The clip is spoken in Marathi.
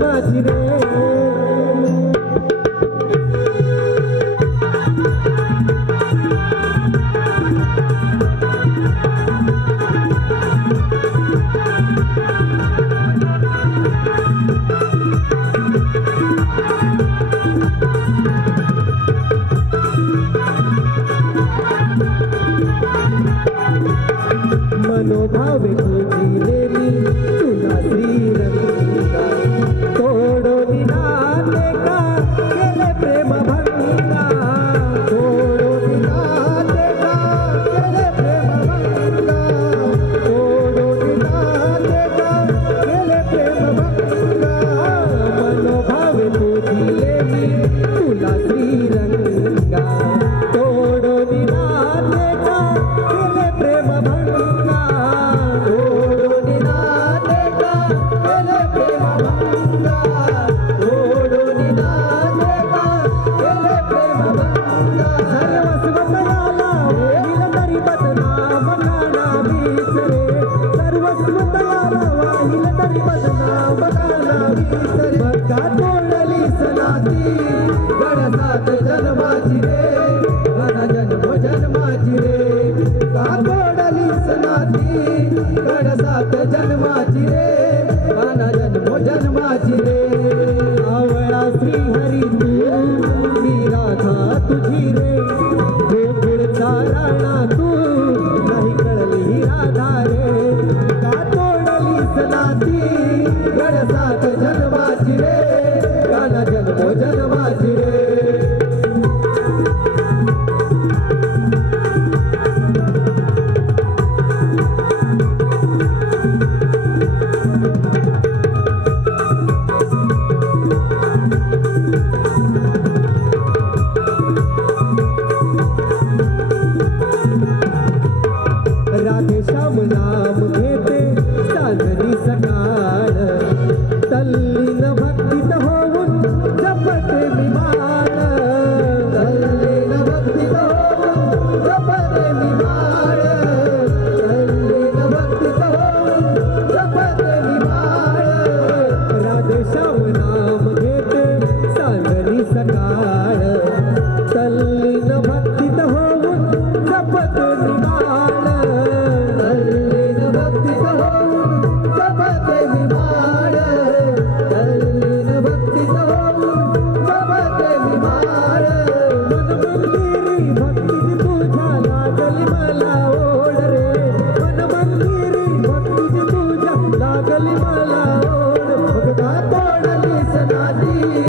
माझी रे. मनोभावे होईल तरी बदनाम बघा तोडली सनाती जन्म जन्माची रे. का तोडली सनाती? गण Thank you.